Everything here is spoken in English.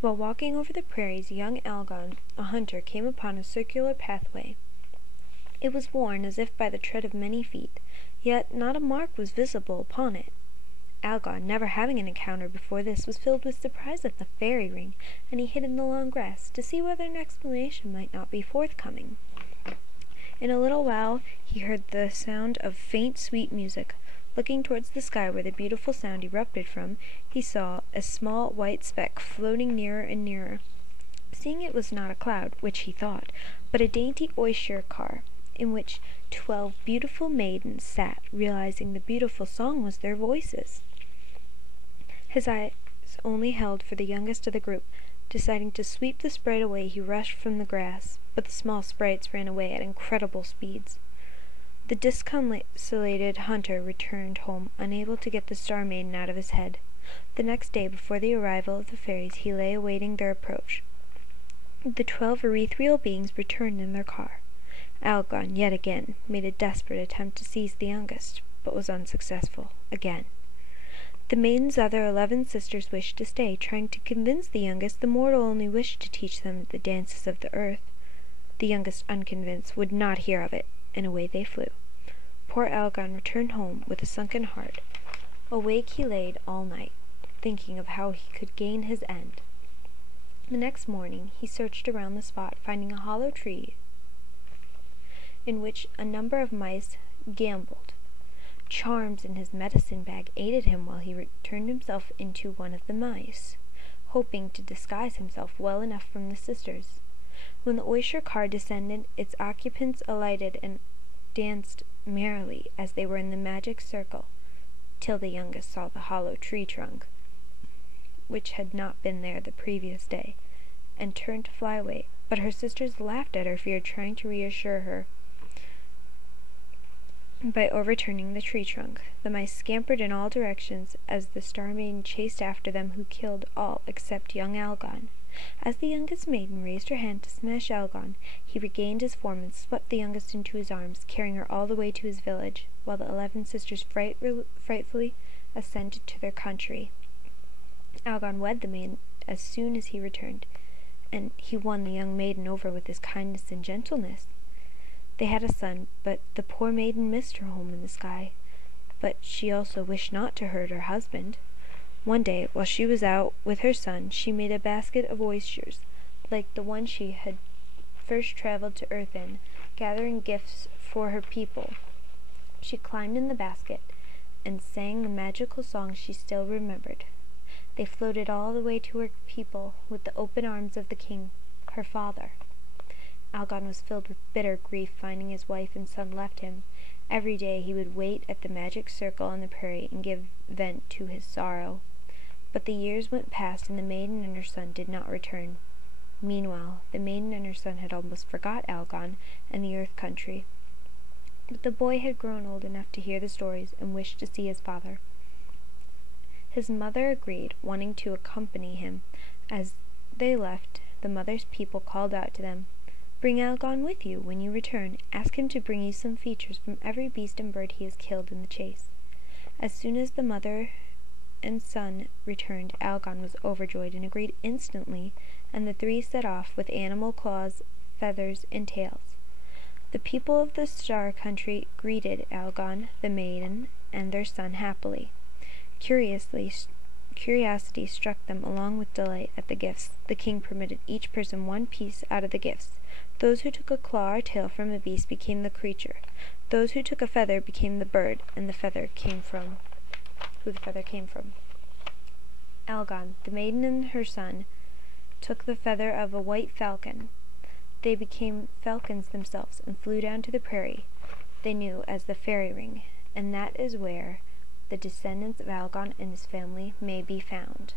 While walking over the prairies, young Algon, a hunter, came upon a circular pathway. It was worn as if by the tread of many feet, yet not a mark was visible upon it. Algon, never having an encounter before this, was filled with surprise at the fairy ring, and he hid in the long grass to see whether an explanation might not be forthcoming. In a little while he heard the sound of faint, sweet music. Looking towards the sky where the beautiful sound erupted from, he saw a small white speck floating nearer and nearer. Seeing it was not a cloud, which he thought, but a dainty oyster car, in which 12 beautiful maidens sat, realizing the beautiful song was their voices. His eyes only held for the youngest of the group. Deciding to sweep the sprite away, he rushed from the grass, but the small sprites ran away at incredible speeds. The disconsolate hunter returned home, unable to get the Star Maiden out of his head. The next day, before the arrival of the fairies, he lay awaiting their approach. The 12 ethereal beings returned in their car. Algon, yet again, made a desperate attempt to seize the youngest, but was unsuccessful again. The maiden's other 11 sisters wished to stay, trying to convince the youngest the mortal only wished to teach them the dances of the earth. The youngest, unconvinced, would not hear of it, and away they flew. Poor Algon returned home with a sunken heart. Awake he laid all night, thinking of how he could gain his end. The next morning he searched around the spot, finding a hollow tree in which a number of mice gamboled. Charms in his medicine bag aided him while he turned himself into one of the mice, hoping to disguise himself well enough from the sisters. When the oyster car descended, its occupants alighted and danced merrily as they were in the magic circle, till the youngest saw the hollow tree trunk, which had not been there the previous day, and turned to fly away, but her sisters laughed at her fear, trying to reassure her by overturning the tree trunk. The mice scampered in all directions as the Star Maiden chased after them, who killed all except young Algon. As the youngest maiden raised her hand to smash Algon, he regained his form and swept the youngest into his arms, carrying her all the way to his village, while the 11 sisters frightfully ascended to their country. Algon wed the maiden as soon as he returned, and he won the young maiden over with his kindness and gentleness. They had a son, but the poor maiden missed her home in the sky, but she also wished not to hurt her husband. One day, while she was out with her son, she made a basket of oysters, like the one she had first traveled to earth in, gathering gifts for her people. She climbed in the basket and sang the magical song she still remembered. They floated all the way to her people with the open arms of the king, her father. Algon was filled with bitter grief, finding his wife and son left him. Every day he would wait at the magic circle on the prairie and give vent to his sorrow. But the years went past, and the maiden and her son did not return. Meanwhile, the maiden and her son had almost forgot Algon and the earth country. But the boy had grown old enough to hear the stories and wished to see his father. His mother agreed, wanting to accompany him. As they left, the mother's people called out to them, "Bring Algon with you when you return. Ask him to bring you some features from every beast and bird he has killed in the chase." As soon as the mother and son returned, Algon was overjoyed and agreed instantly, and the 3 set off with animal claws, feathers, and tails. The people of the Star Country greeted Algon, the maiden, and their son happily. Curiosity struck them along with delight at the gifts. The king permitted each person 1 piece out of the gifts. Those who took a claw or tail from a beast became the creature. Those who took a feather became the bird, and who the feather came from. Algon, the maiden, and her son took the feather of a white falcon. They became falcons themselves and flew down to the prairie they knew as the fairy ring, and that is where the descendants of Algon and his family may be found.